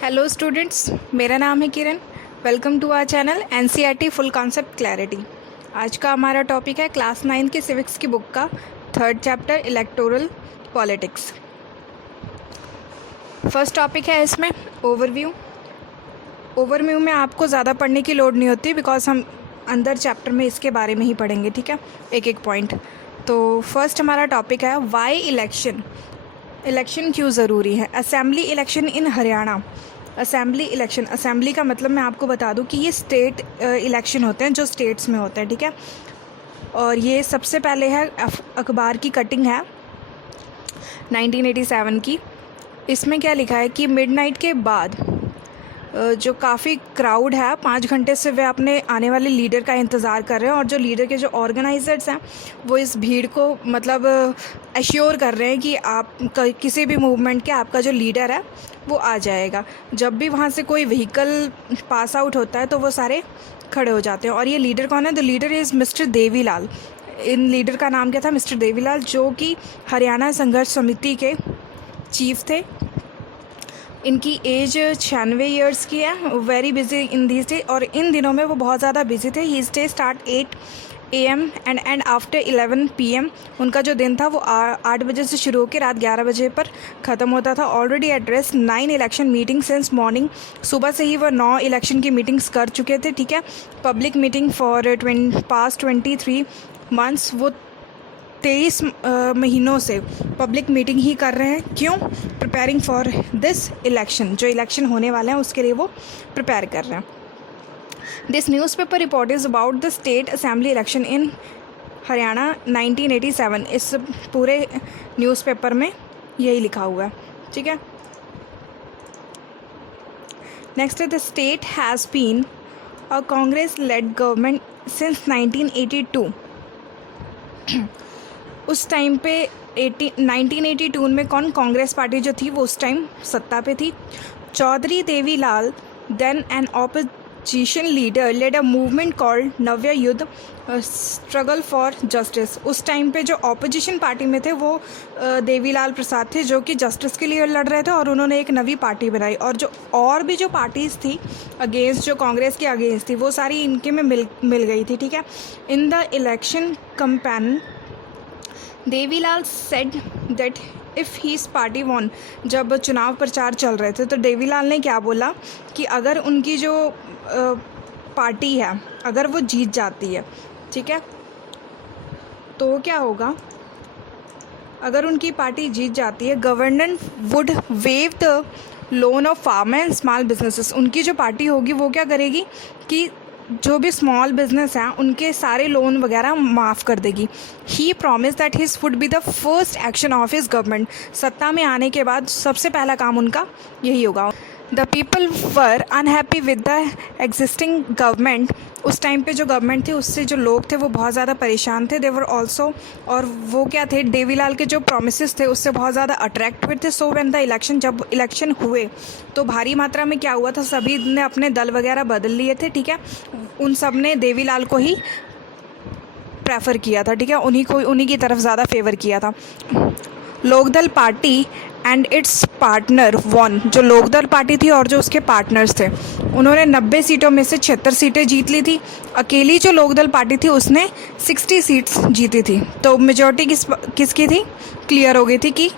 Hello students, मेरा नाम है Kiran. Welcome to our channel NCERT full concept clarity. आज का हमारा टॉपिक है क्लास 9 की सिविक्स की बुक का 3rd chapter electoral politics. First topic है इसमें ओवरव्यू। ओवरव्यू में आपको ज़्यादा पढ़ने की लोड नहीं होती बिकॉज हम अंदर चैप्टर में इसके बारे में ही पढ़ेंगे, ठीक है, एक एक पॉइंट। तो फर्स्ट हमारा टॉपिक है वाई इलेक्शन। इलेक्शन क्यों ज़रूरी है। Assembly election in Haryana. Assembly election, assembly का मतलब मैं आपको बता दूं कि ये स्टेट इलेक्शन होते हैं जो स्टेट्स में होते हैं, ठीक है। और ये सबसे पहले है अखबार की कटिंग है 1987 की। इसमें क्या लिखा है कि मिडनाइट के बाद जो काफ़ी क्राउड है 5 घंटे से वे अपने आने वाले लीडर का इंतज़ार कर रहे हैं, और जो लीडर के जो ऑर्गेनाइजर्स हैं वो इस भीड़ को मतलब एश्योर कर रहे हैं कि आप किसी भी मूवमेंट के आपका जो लीडर है वो आ जाएगा। जब भी वहाँ से कोई व्हीकल पास आउट होता है तो वो सारे खड़े हो जाते हैं। और ये लीडर कौन है? The leader is mister Devilal. In leader का नाम क्या था? मिस्टर देवीलाल, जो कि हरियाणा संघर्ष समिति के चीफ थे। इनकी एज 96 ईयर्स की है। Very busy in these day, और इन दिनों में वो बहुत ज़्यादा बिजी थे। He stay start 8 AM and after 11 PM। उनका जो दिन था वो 8 बजे से शुरू होकर रात 11 बजे पर ख़त्म होता था। Already address 9 election meeting since morning. सुबह से ही वो 9 इलेक्शन की मीटिंग्स कर चुके थे, ठीक है। Public meeting for past 23 months. वो 23 महीनों से पब्लिक मीटिंग ही कर रहे हैं। क्यों? Preparing for this election. जो इलेक्शन होने वाले हैं उसके लिए वो प्रिपेयर कर रहे हैं। This newspaper report is about the state assembly election in Haryana 1987। इस पूरे न्यूज़पेपर में यही लिखा हुआ है, ठीक है। नेक्स्ट है the state has been a Congress led government since 1982। उस टाइम पे 1982 में कौन? कांग्रेस पार्टी जो थी वो उस टाइम सत्ता पे थी। Chaudhary Devilal then an opposition leader led a movement called नव्य युद्ध स्ट्रगल फॉर जस्टिस। उस टाइम पे जो ऑपोजिशन पार्टी में थे वो देवीलाल प्रसाद थे, जो कि जस्टिस के लिए लड़ रहे थे, और उन्होंने एक नवी पार्टी बनाई। और भी जो पार्टीज़ थी अगेंस्ट, जो कांग्रेस के अगेंस्ट थी, वो सारी इनके में मिल गई थी, ठीक है। In the election campaign Devi Lal said that if his party won. जब चुनाव प्रचार चल रहे थे तो देवीलाल ने क्या बोला कि अगर उनकी जो पार्टी है अगर वो जीत जाती है, ठीक है, तो क्या होगा? अगर उनकी पार्टी जीत जाती है, government would wave the loan of farmer and small businesses. उनकी जो पार्टी होगी वो क्या करेगी कि जो भी स्मॉल बिजनेस हैं उनके सारे लोन वगैरह माफ़ कर देगी। He promise that his would be the first action of his government. सत्ता में आने के बाद सबसे पहला काम उनका यही होगा। The people were unhappy with the existing government. उस टाइम पे जो गवर्नमेंट थी उससे जो लोग थे वो बहुत ज़्यादा परेशान थे। देवर ऑल्सो, और वो क्या थे? देवीलाल के जो प्रोमिस थे उससे बहुत ज़्यादा अट्रैक्ट हुए थे। सो व्हेन द इलेक्शन, जब इलेक्शन हुए तो भारी मात्रा में क्या हुआ था? सभी ने अपने दल वगैरह बदल लिए थे, ठीक है। उन सब ने देवीलाल को ही प्रेफर किया था, ठीक है, उन्हीं की तरफ ज़्यादा फेवर किया था। Lok Dal party and its partner won. जो लोकदल पार्टी थी और जो उसके पार्टनर्स थे उन्होंने 90 सीटों में से 76 सीटें जीत ली थी। अकेली जो लोकदल पार्टी थी उसने 60 सीट्स जीती थी। तो मेजॉरिटी किसकी थी? क्लियर हो गई थी कि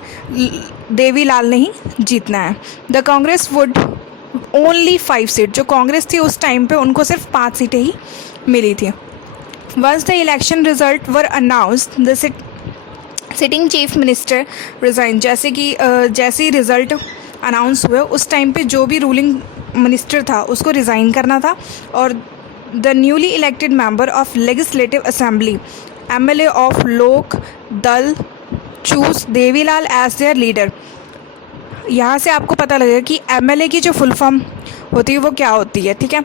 देवीलाल ने ही जीतना है। The Congress would only 5 seat. जो कांग्रेस थी उस टाइम पे उनको सिर्फ 5 सीटें ही मिली थी। Once the election result were announced the sitting chief minister resign. जैसे ही रिज़ल्ट अनाउंस हुए उस टाइम पे जो भी रूलिंग मिनिस्टर था उसको रिज़ाइन करना था, और the newly elected member of legislative assembly MLA of Lok Dal choose Devi Lal as their leader. यहाँ से आपको पता लगेगा कि MLA की जो फुल फॉर्म होती है वो क्या होती है, ठीक है।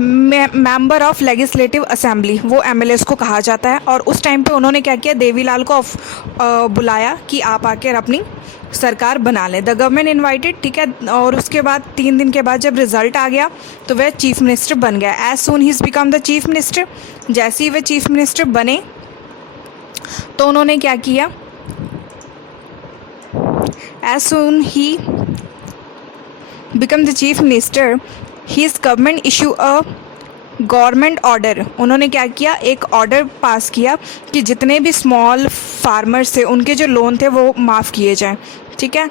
मेंबर ऑफ लेजिस्लेटिव असेंबली, वो MLAs को कहा जाता है। और उस टाइम पे उन्होंने क्या किया? देवीलाल को बुलाया कि आप आकर अपनी सरकार बना लें। द गवर्नमेंट इनवाइटेड, ठीक है। और उसके बाद 3 दिन के बाद जब रिजल्ट आ गया तो वह चीफ मिनिस्टर बन गया। As soon he become the chief minister. जैसे ही वह चीफ मिनिस्टर बने तो उन्होंने क्या किया? as soon he become the chief minister, his government issue a government order. उन्होंने क्या किया, एक ऑर्डर पास किया कि जितने भी स्मॉल फार्मर्स थे उनके जो लोन थे वो माफ़ किए जाएं. ठीक है.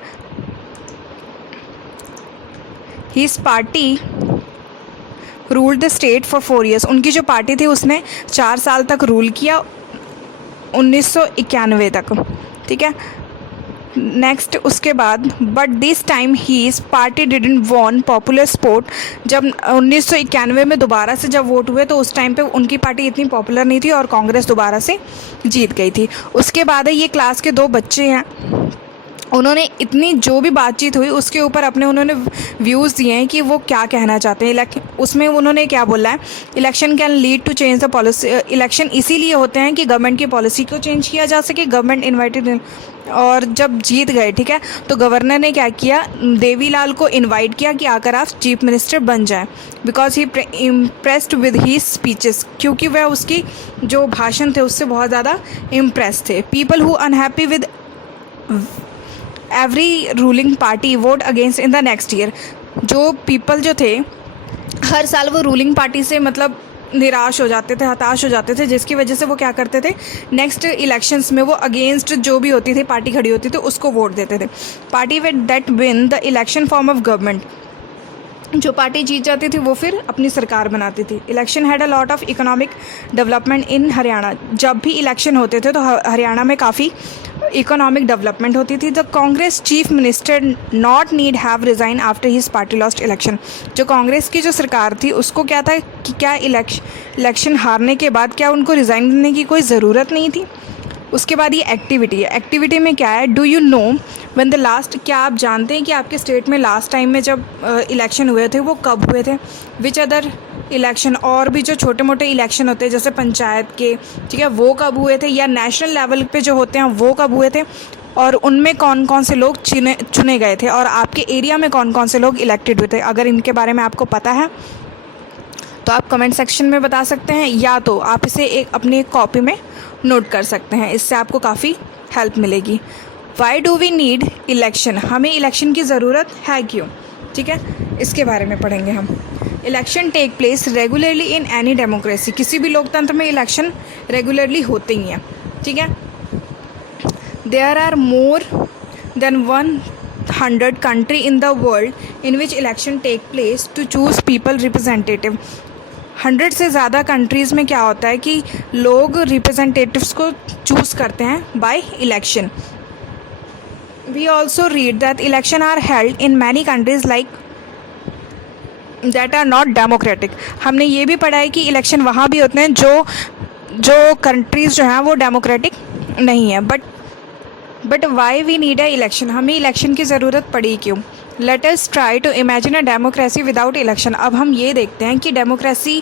His party ruled the state for 4 years. उनकी जो पार्टी थी उसने 4 साल तक रूल किया, 1991 तक. ठीक है. नेक्स्ट उसके बाद, but this time his party didn't won popular support. जब 1991 में दोबारा से जब वोट हुए तो उस टाइम पे उनकी पार्टी इतनी पॉपुलर नहीं थी और कांग्रेस दोबारा से जीत गई थी. उसके बाद ये क्लास के 2 बच्चे हैं, उन्होंने इतनी जो भी बातचीत हुई उसके ऊपर अपने उन्होंने व्यूज़ दिए हैं कि वो क्या कहना चाहते हैं. उसमें उन्होंने क्या बोला है, election can lead to change the policy. Election इसीलिए होते हैं कि गवर्नमेंट की पॉलिसी को चेंज किया जा सके. गवर्नमेंट इन्वाइटेड, और जब जीत गए, ठीक है, तो गवर्नर ने क्या किया, देवीलाल को इनवाइट किया कि आकर आप चीफ मिनिस्टर बन जाएं, because he impressed with he speeches. क्योंकि वह उसकी जो भाषण थे उससे बहुत ज़्यादा इम्प्रेस थे. People who unhappy with every ruling party vote against in the next year. जो पीपल जो थे हर साल वो रूलिंग पार्टी से मतलब निराश हो जाते थे, हताश हो जाते थे, जिसकी वजह से वो क्या करते थे, नेक्स्ट इलेक्शंस में वो अगेंस्ट जो भी होती थी पार्टी खड़ी होती थी उसको वोट देते थे. Party with that win the election form of government. जो पार्टी जीत जाती थी वो फिर अपनी सरकार बनाती थी. Election had a lot of economic development in Haryana. जब भी इलेक्शन होते थे तो हरियाणा में काफ़ी इकोनॉमिक डेवलपमेंट होती थी. The Congress chief minister not need have resign after his party lost election. जो कांग्रेस की जो सरकार थी उसको क्या था कि क्या इलेक्शन हारने के बाद क्या उनको रिज़ाइन देने की कोई ज़रूरत नहीं थी. उसके बाद ये एक्टिविटी है. एक्टिविटी में क्या है, do you know when the last, क्या आप जानते हैं कि आपके स्टेट में लास्ट टाइम में जब इलेक्शन हुए थे वो कब हुए थे. विच अदर इलेक्शन, और भी जो छोटे मोटे इलेक्शन होते हैं जैसे पंचायत के, ठीक है, वो कब हुए थे, या नेशनल लेवल पे जो होते हैं वो कब हुए थे, और उनमें कौन कौन से लोग चुने गए थे, और आपके एरिया में कौन कौन से लोग इलेक्टेड हुए थे. अगर इनके बारे में आपको पता है तो आप कमेंट सेक्शन में बता सकते हैं, या तो आप इसे एक अपनी कॉपी में नोट कर सकते हैं. इससे आपको काफ़ी हेल्प मिलेगी. Why do we need election. हमें इलेक्शन की ज़रूरत है क्यों, ठीक है, इसके बारे में पढ़ेंगे हम. Election take place regularly in any democracy. किसी भी लोकतंत्र में इलेक्शन रेगुलरली होते ही हैं. ठीक है. There are more than 100 country in the world in which election take place to choose people representative. 100 से ज़्यादा कंट्रीज़ में क्या होता है कि लोग रिप्रेजेंटेटिव्स को चूज़ करते हैं by election. We also read that election are held in many countries like that are not democratic. हमने ये भी पढ़ा है कि इलेक्शन वहाँ भी होते हैं जो कंट्रीज़ जो हैं वो डेमोक्रेटिक नहीं है. But why we need a election. हमें इलेक्शन की ज़रूरत पड़ी क्यों. Let us try to imagine a democracy without election. अब हम ये देखते हैं कि डेमोक्रेसी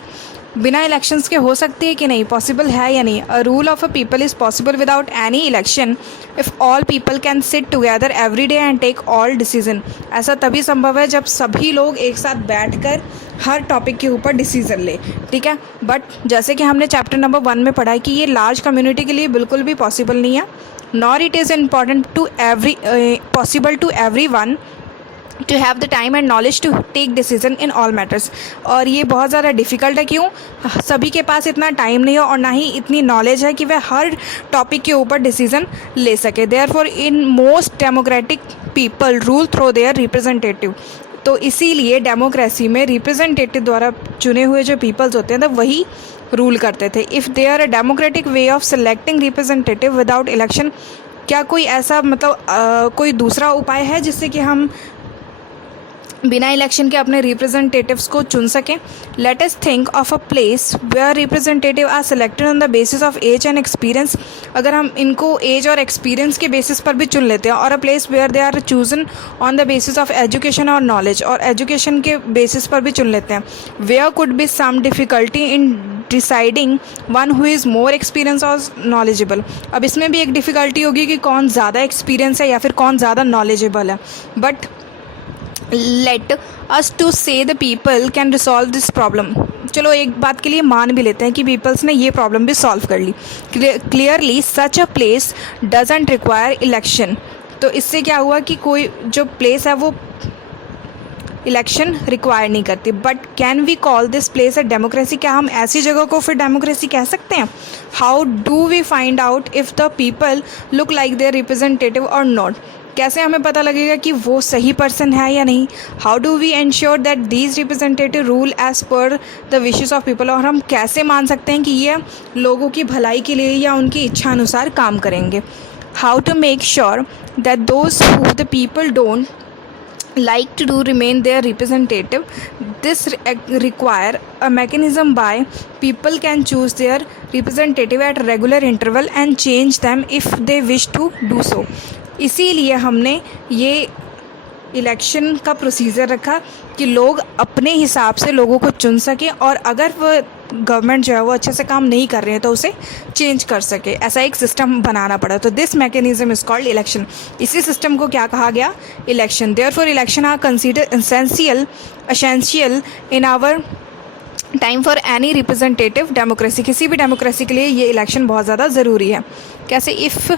बिना इलेक्शंस के हो सकती है कि नहीं, पॉसिबल है या नहीं. A rule of a people is possible without any election if all people can sit together every day and take all decision. ऐसा तभी संभव है जब सभी लोग एक साथ बैठकर हर टॉपिक के ऊपर डिसीजन ले. ठीक है. बट जैसे कि हमने चैप्टर नंबर 1 में पढ़ा है कि ये लार्ज कम्युनिटी के लिए बिल्कुल भी पॉसिबल नहीं है. Nor it is important to possible to everyone to have the time and knowledge to take decision in all matters. और ये बहुत ज़्यादा डिफ़िकल्ट है. क्यों. सभी के पास इतना टाइम नहीं है और ना ही इतनी नॉलेज है कि वह हर टॉपिक के ऊपर डिसीजन ले सके. Therefore in most democratic people rule through their representative. तो इसीलिए डेमोक्रेसी में रिप्रेजेंटेटिव द्वारा चुने हुए जो पीपल्स होते हैं तो वही रूल करते थे. If they are a democratic way of selecting representative without election. क्या कोई ऐसा मतलब कोई दूसरा उपाय है जिससे कि हम बिना इलेक्शन के अपने रिप्रेजेंटेटिव्स को चुन सकें. Let us think of a place where representative are selected on the basis of age and experience. अगर हम इनको एज और एक्सपीरियंस के बेसिस पर भी चुन लेते हैं. और a place where they are chosen on the basis of education और नॉलेज, और एजुकेशन के बेसिस पर भी चुन लेते हैं. Where could be some difficulty in deciding one who is more experience और नॉलेजेबल. अब इसमें भी एक डिफ़िकल्टी होगी कि कौन ज़्यादा एक्सपीरियंस है या फिर कौन ज़्यादा नॉलेजेबल है. बट लेट अस टू से the people can resolve this problem. चलो एक बात के लिए मान भी लेते हैं कि पीपल्स ने ये प्रॉब्लम भी सॉल्व कर ली. Clearly such a place doesn't require election. तो इससे क्या हुआ कि कोई जो प्लेस है वो इलेक्शन रिक्वायर नहीं करती. But can we call this place a democracy? क्या हम ऐसी जगह को फिर डेमोक्रेसी कह सकते हैं? How do we find out if the people look like their representative or not? कैसे हमें पता लगेगा कि वो सही पर्सन है या नहीं? How do we ensure that these representative rule as per the wishes of people? और हम कैसे मान सकते हैं कि ये लोगों की भलाई के लिए या उनकी इच्छा अनुसार काम करेंगे? How to make sure that those who the people don't like to do remain their representative? This require a mechanism by people can choose their representative at regular interval and change them if they wish to do so. इसीलिए हमने ये election का procedure रखा कि लोग अपने हिसाब से लोगों को चुन सकें और अगर वो गवर्नमेंट जो है वो अच्छे से काम नहीं कर रहे हैं तो उसे चेंज कर सके. ऐसा एक सिस्टम बनाना पड़ा. तो this mechanism is called election. इसी सिस्टम को क्या कहा गया? Election. Therefore election are consider essential in our time for any representative democracy. किसी भी डेमोक्रेसी के लिए ये इलेक्शन बहुत ज़्यादा ज़रूरी है. कैसे? If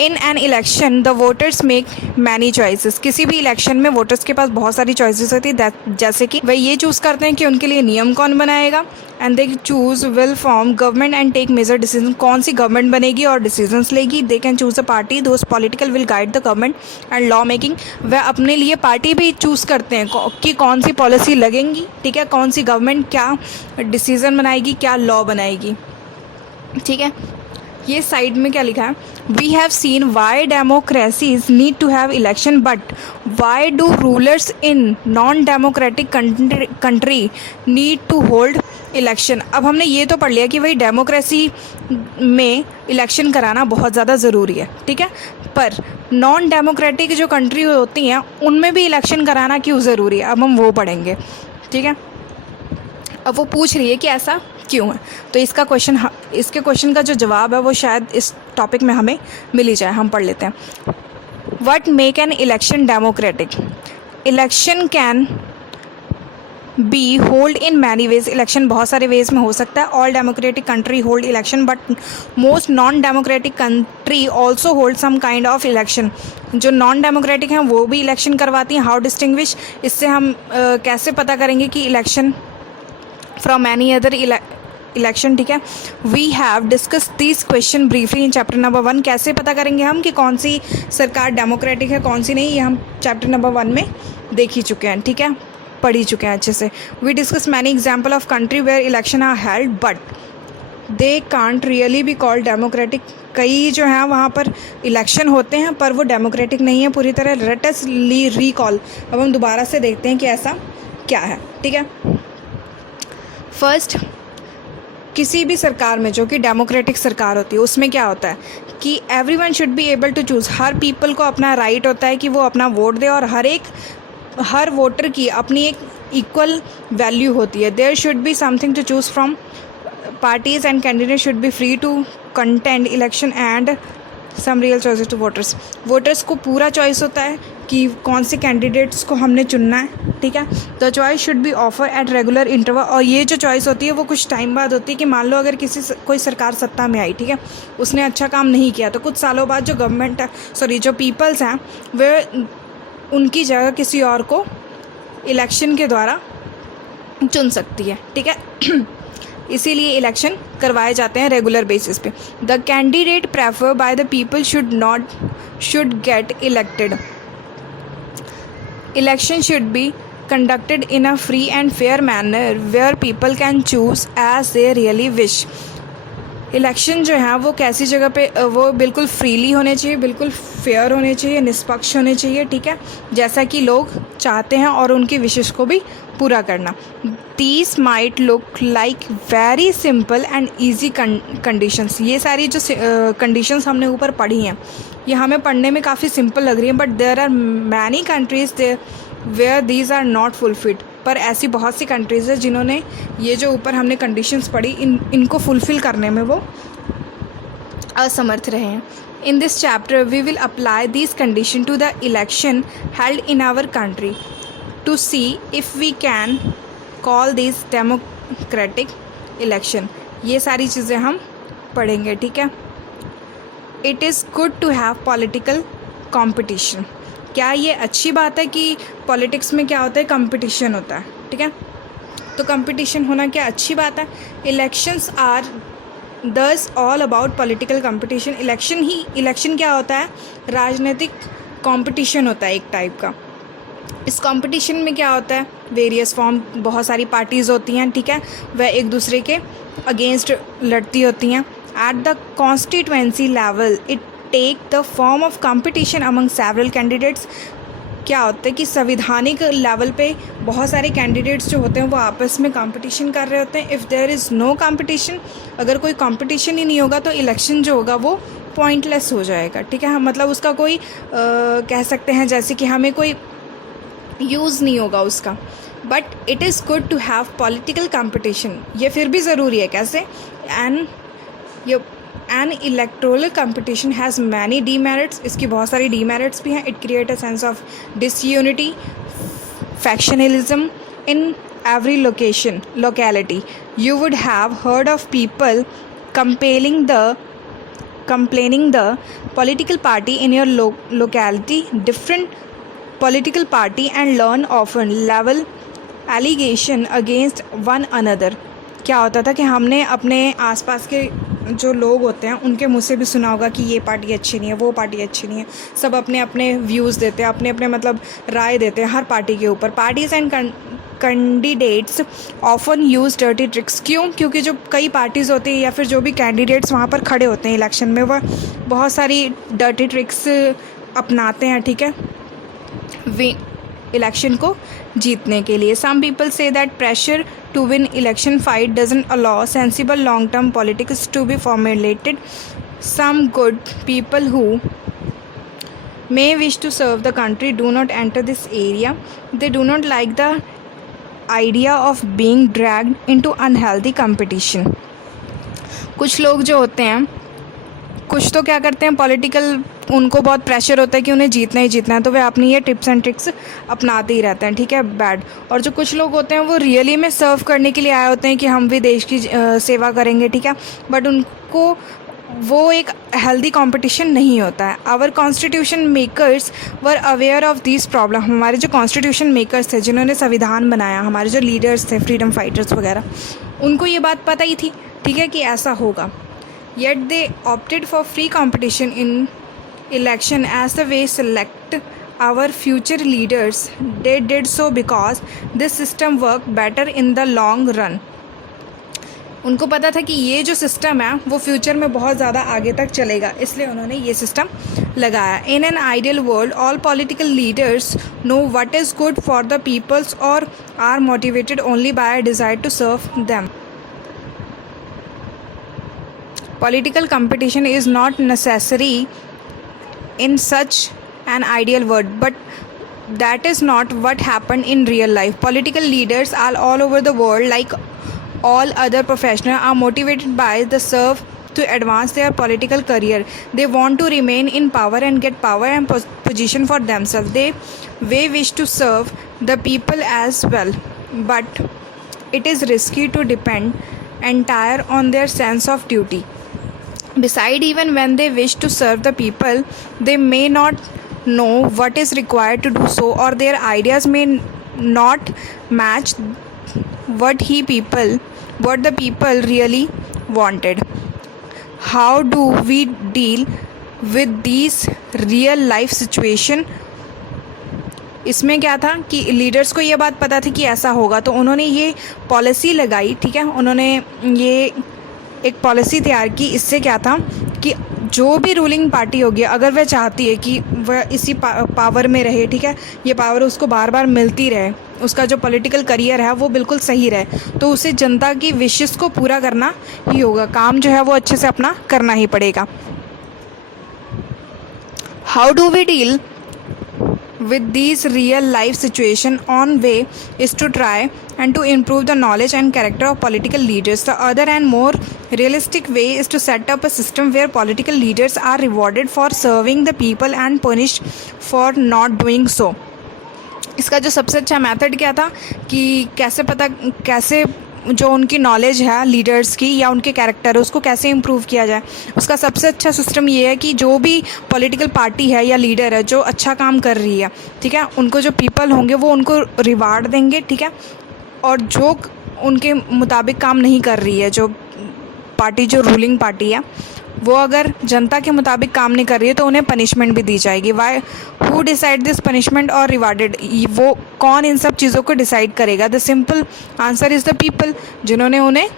in an election the voters make many choices. किसी भी इलेक्शन में वोटर्स के पास बहुत सारी चॉइसेस होती है. जैसे कि वे ये चूज़ करते हैं कि उनके लिए नियम कौन बनाएगा. And they choose will form government and take major decision. कौन सी गवर्नमेंट बनेगी और डिसीजंस लेगी. They can choose a party those political will guide the government and law making. वे अपने लिए पार्टी भी चूज़ करते हैं कि कौन सी पॉलिसी लगेंगी. ठीक है, कौन सी गवर्नमेंट क्या डिसीजन बनाएगी, क्या लॉ बनाएगी. ठीक है, ये साइड में क्या लिखा है? We have seen why democracies need to have election but why do rulers in non democratic country need to hold election. अब हमने ये तो पढ़ लिया कि भाई डेमोक्रेसी में इलेक्शन कराना बहुत ज़्यादा ज़रूरी है. ठीक है, पर नॉन डेमोक्रेटिक जो कंट्री होती हैं उनमें भी इलेक्शन कराना क्यों ज़रूरी है? अब हम वो पढ़ेंगे. ठीक है, अब वो पूछ रही है कि ऐसा क्यों है. तो इसके क्वेश्चन का जो जवाब है वो शायद इस टॉपिक में हमें मिल ही जाए. हम पढ़ लेते हैं. What make an election democratic? Election can be hold in many ways. Election बहुत सारे वेज में हो सकता है. All democratic country hold election but most non democratic country also hold some kind of election. जो नॉन डेमोक्रेटिक हैं वो भी इलेक्शन करवाती हैं. How distinguish? इससे हम कैसे पता करेंगे कि election from any other election. ठीक है, we have discuss this question briefly in chapter number 1. कैसे पता करेंगे हम कि कौन सी सरकार डेमोक्रेटिक है कौन सी नहीं? ये हम चैप्टर नंबर 1 में देख ही चुके हैं. ठीक है, पढ़ ही चुके हैं अच्छे से. We discuss many example of country where election are held but they can't really be called democratic. कई जो हैं वहाँ पर इलेक्शन होते हैं पर वो डेमोक्रेटिक नहीं है पूरी तरह. Let us recall. अब हम दोबारा से देखते हैं कि ऐसा क्या है. ठीक है, फर्स्ट, किसी भी सरकार में जो कि डेमोक्रेटिक सरकार होती है उसमें क्या होता है कि everyone should be able to choose. हर पीपल को अपना राइट होता है कि वो अपना वोट दे और हर वोटर की अपनी एक इक्वल वैल्यू होती है. There should be something to choose from. Parties and candidate should be free to contend election and some real choices to voters. Voters को पूरा चॉइस होता है कि कौन से कैंडिडेट्स को हमने चुनना है. ठीक है, the choice should be offer at regular interval. और ये जो चॉइस होती है वो कुछ टाइम बाद होती है कि मान लो अगर कोई सरकार सत्ता में आई, ठीक है, उसने अच्छा काम नहीं किया तो कुछ सालों बाद जो पीपल्स हैं वे उनकी जगह किसी और को इलेक्शन के द्वारा चुन सकती है. ठीक है, इसीलिए इलेक्शन करवाए जाते हैं रेगुलर बेसिस पे. The candidate prefer by the people should get elected. Election should be conducted in a free and fair manner where people can choose as they really wish. Election जो है वो कैसी जगह पे वो बिल्कुल फ्रीली होने चाहिए, बिल्कुल फेयर होने चाहिए, निष्पक्ष होने चाहिए. ठीक है, जैसा कि लोग चाहते हैं और उनकी विशेष को भी पूरा करना. These might look like very simple and easy conditions. ये सारी जो कंडीशंस हमने ऊपर पढ़ी हैं ये हमें पढ़ने में काफ़ी सिंपल लग रही हैं but there are many countries where these are not fulfilled. पर ऐसी बहुत सी कंट्रीज़ है जिन्होंने ये जो ऊपर हमने कंडीशंस पढ़ी इनको फुलफ़िल करने में वो असमर्थ रहे हैं. In this chapter we will apply this condition to the election held in our country to see if we can call this democratic election. ये सारी चीज़ें हम पढ़ेंगे. ठीक है, it is good to have political competition. क्या ये अच्छी बात है कि पॉलिटिक्स में क्या होता है, कंपटीशन होता है, ठीक है। तो कंपटीशन होना क्या अच्छी बात है। इलेक्शंस आर दस all about political competition. Election क्या होता है, राजनीतिक कंपटीशन होता है एक टाइप का। इस कंपटीशन में क्या होता है, वेरियस फॉर्म, बहुत सारी पार्टीज़ होती हैं, ठीक है, वह एक दूसरे के अगेंस्ट लड़ती होती हैं। At the constituency level it take the form of competition among several candidates. क्या होता है कि संविधानिक लेवल पे बहुत सारे कैंडिडेट्स जो होते हैं वो आपस में कंपटीशन कर रहे होते हैं। If there is no competition, अगर कोई कंपटीशन ही नहीं होगा तो इलेक्शन जो होगा वो पॉइंटलेस हो जाएगा, ठीक है। मतलब उसका कोई कह सकते हैं जैसे कि हमें कोई यूज़ नहीं होगा उसका। But it is good to have political competition, ये फिर भी ज़रूरी है। कैसे? An electoral competition has many demerits, इसकी बहुत सारी डीमेरिट्स भी हैं। It create a sense of disunity, factionalism in every locality. You would have heard of people complaining the political party in your locality, different political party, and learn often level allegation against one another. क्या होता था कि हमने अपने आसपास के जो लोग होते हैं उनके मुँह से भी सुना होगा कि ये पार्टी अच्छी नहीं है, वो पार्टी अच्छी नहीं है। सब अपने अपने व्यूज़ देते हैं, अपने अपने मतलब राय देते हैं हर पार्टी के ऊपर। Parties and candidates often use dirty tricks. क्यों? क्योंकि जो कई पार्टीज़ होती हैं या फिर जो भी कैंडिडेट्स वहाँ पर खड़े होते हैं इलेक्शन में, वह बहुत सारी डर्टी ट्रिक्स अपनाते हैं, ठीक है, इलेक्शन को जीतने के लिए। Some people say that pressure to win election fight doesn't allow sensible long term politics to be formulated. Some good people who may wish to serve the country do not enter this area. They do not like the idea of being dragged into unhealthy competition. कुछ लोग जो होते हैं, कुछ तो क्या करते हैं, पॉलिटिकल उनको बहुत प्रेशर होता है कि उन्हें जीतना ही जीतना है, तो वे अपनी ये टिप्स एंड ट्रिक्स अपनाते ही रहते हैं, ठीक है, बैड। और जो कुछ लोग होते हैं वो रियली में सर्व करने के लिए आए होते हैं कि हम भी देश की सेवा करेंगे, ठीक है, बट उनको वो एक हेल्दी कंपटीशन नहीं होता है। Our constitution makers were aware of this problem. हमारे जो कॉन्स्टिट्यूशन मेकर्स थे, जिन्होंने संविधान बनाया, हमारे जो लीडर्स थे, फ्रीडम फाइटर्स वगैरह, उनको ये बात पता ही थी, ठीक है, कि ऐसा होगा. Yet they opted for free competition in election as the way select our future leaders. They did so because this system work better in the long run. उनको पता था कि ये जो सिस्टम है वो फ्यूचर में बहुत ज़्यादा आगे तक चलेगा, इसलिए उन्होंने ये सिस्टम लगाया. In an ideal world all political leaders know what is good for the peoples और are motivated only by a desire to serve them. Political competition is not necessary in such an ideal world, but that is not what happened in real life. Political leaders are all over the world, like all other professionals, are motivated by the serve to advance their political career. They want to remain in power and get power and position for themselves. They wish to serve the people as well, but it is risky to depend entire on their sense of duty. Besides, even when they wish to serve the people, they may not know what is required to do so, or their ideas may not match what the people really wanted. How do we deal with these real life situation? इसमें क्या था कि leaders को ये बात पता थी कि ऐसा होगा, तो उन्होंने ये पॉलिसी लगाई, ठीक है, उन्होंने ये एक पॉलिसी तैयार की. इससे क्या था कि जो भी रूलिंग पार्टी होगी, अगर वह चाहती है कि वह इसी पावर में रहे, ठीक है, ये पावर उसको बार बार मिलती रहे, उसका जो पॉलिटिकल करियर है वो बिल्कुल सही रहे, तो उसे जनता की विशेस को पूरा करना ही होगा, काम जो है वो अच्छे से अपना करना ही पड़ेगा. How do we deal with these real life situation? On way is to try and to improve the knowledge and character of political leaders. The other and more realistic way is to set up a system where political leaders are rewarded for serving the people and punished for not doing so. इसका जो सबसे अच्छा method क्या था कि कैसे जो उनकी नॉलेज है लीडर्स की या उनके कैरेक्टर है उसको कैसे इम्प्रूव किया जाए। उसका सबसे अच्छा सिस्टम ये है कि जो भी पॉलिटिकल पार्टी है या लीडर है जो अच्छा काम कर रही है, ठीक है, उनको जो पीपल होंगे वो उनको रिवार्ड देंगे, ठीक है, और जो उनके मुताबिक काम नहीं कर रही है, जो पार्टी जो रूलिंग पार्टी है वो अगर जनता के मुताबिक काम नहीं कर रही है तो उन्हें पनिशमेंट भी दी जाएगी। Why who decide this punishment और रिवार्डेड, वो कौन इन सब चीज़ों को डिसाइड करेगा? The simple answer is the people, जिन्होंने उन्हें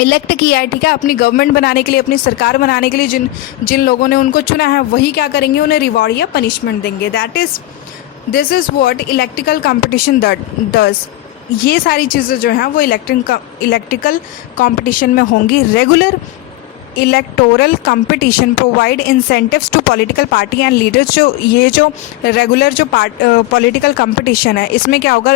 इलेक्ट किया है, ठीक है, अपनी गवर्नमेंट बनाने के लिए, अपनी सरकार बनाने के लिए जिन लोगों ने उनको चुना है वही क्या करेंगे, उन्हें रिवॉर्ड या पनिशमेंट देंगे। This is what electrical competition does. ये सारी चीज़ें जो हैं वो इलेक्ट्रिकल कंपटीशन में होंगी। Regular electoral competition provide incentives to political party and leaders. जो रेगुलर जो पॉलिटिकल कंपटीशन है इसमें क्या होगा,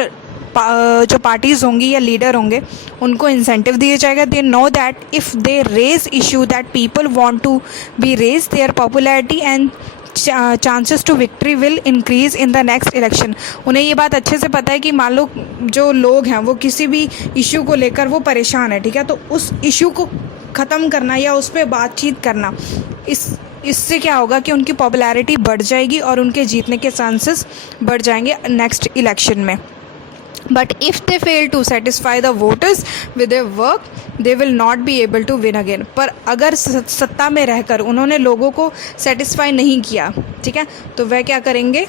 जो पार्टीज़ होंगी या लीडर होंगे उनको इंसेंटिव दिया जाएगा। They know that if they raise issue that people want to be raise, their popularity and chances to victory will increase in the next election. उन्हें ये बात अच्छे से पता है कि मान लो जो लोग हैं वो किसी भी इशू को लेकर वो परेशान है, ठीक है, तो उस इशू को ख़त्म करना या उस पर बातचीत करना, इससे क्या होगा कि उनकी पॉपुलैरिटी बढ़ जाएगी और उनके जीतने के चांसेस बढ़ जाएंगे नेक्स्ट इलेक्शन में। But if they fail to satisfy the voters with their work, they will not be able to win again. पर अगर सत्ता में रहकर उन्होंने लोगों को सेटिस्फाई नहीं किया, ठीक है, तो वह क्या करेंगे,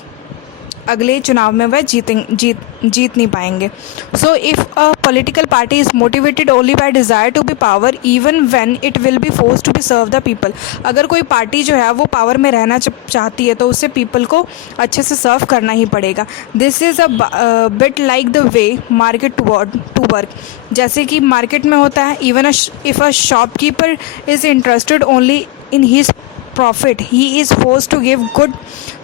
अगले चुनाव में वह जीत नहीं पाएंगे। So if a political party is motivated only by desire to be power even when it will be force to be serve the people, अगर कोई पार्टी जो है वो पावर में रहना चाहती है तो उसे पीपल को अच्छे से सर्व करना ही पड़ेगा। This is a bit like the way market to work, जैसे कि मार्केट में होता है। Even if a shopkeeper is interested only in his profit he is force to give good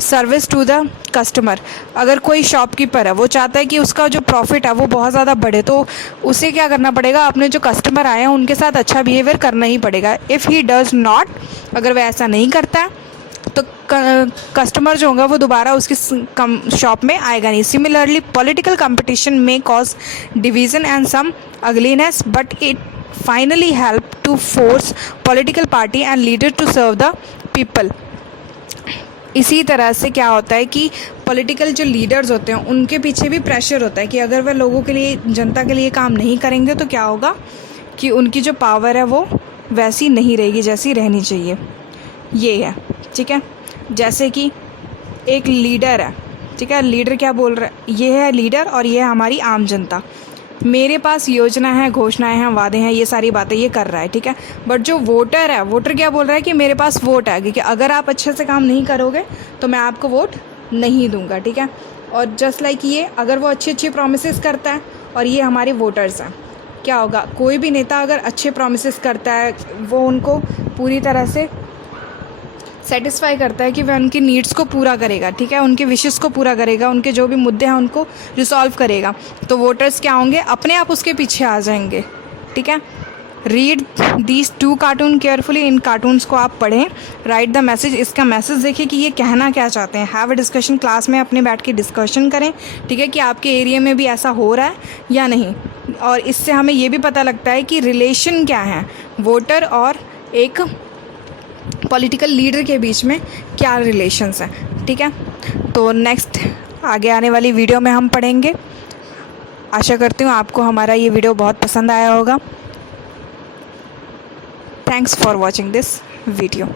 service to the customer. अगर कोई shopkeeper है वो चाहता है कि उसका जो प्रॉफिट है वो बहुत ज़्यादा बढ़े तो उसे क्या करना पड़ेगा, अपने जो कस्टमर आए हैं उनके साथ अच्छा बिहेवियर करना ही पड़ेगा। इफ़ ही डज़ नॉट, अगर वह ऐसा नहीं करता है तो कस्टमर जो होगा वो दोबारा उसकी शॉप में आएगा नहीं। Similarly political competition may cause division and some ugliness but it finally help to force political party and leader to serve the people। इसी तरह से क्या होता है कि पॉलिटिकल जो लीडर्स होते हैं उनके पीछे भी प्रेशर होता है कि अगर वह लोगों के लिए, जनता के लिए काम नहीं करेंगे तो क्या होगा कि उनकी जो पावर है वो वैसी नहीं रहेगी जैसी रहनी चाहिए। ये है, ठीक है, जैसे कि एक लीडर है, ठीक है, लीडर क्या बोल रहा है, ये है लीडर और ये है हमारी आम जनता। मेरे पास योजना है, घोषणाएं हैं, वादे हैं, ये सारी बातें ये कर रहा है, ठीक है, बट जो वोटर है, वोटर क्या बोल रहा है कि मेरे पास वोट है, क्योंकि अगर आप अच्छे से काम नहीं करोगे तो मैं आपको वोट नहीं दूंगा, ठीक है। और जस्ट लाइक ये, अगर वो अच्छी अच्छी प्रोमिसेस करता है और ये हमारे वोटर्स हैं, क्या होगा, कोई भी नेता अगर अच्छे प्रोमिसेस करता है वो उनको पूरी तरह से सेटिस्फाई करता है कि वह उनकी नीड्स को पूरा करेगा, ठीक है, उनके विशेस को पूरा करेगा, उनके जो भी मुद्दे हैं उनको रिसॉल्व करेगा, तो वोटर्स क्या होंगे, अपने आप उसके पीछे आ जाएंगे, ठीक है। Read these 2 cartoon carefully, in cartoons को आप पढ़ें। राइट द मैसेज, इसका मैसेज देखिए कि ये कहना क्या चाहते हैं। हैव अ डिस्कशन, क्लास में अपने बैठ के डिस्कशन करें, ठीक है, कि आपके एरिया में भी ऐसा हो रहा है या नहीं। और इससे हमें ये भी पता लगता है कि रिलेशन क्या है वोटर और एक पॉलिटिकल लीडर के बीच में, क्या रिलेशंस हैं, ठीक है। तो नेक्स्ट आगे आने वाली वीडियो में हम पढ़ेंगे। आशा करती हूँ आपको हमारा ये वीडियो बहुत पसंद आया होगा। Thanks for watching this video.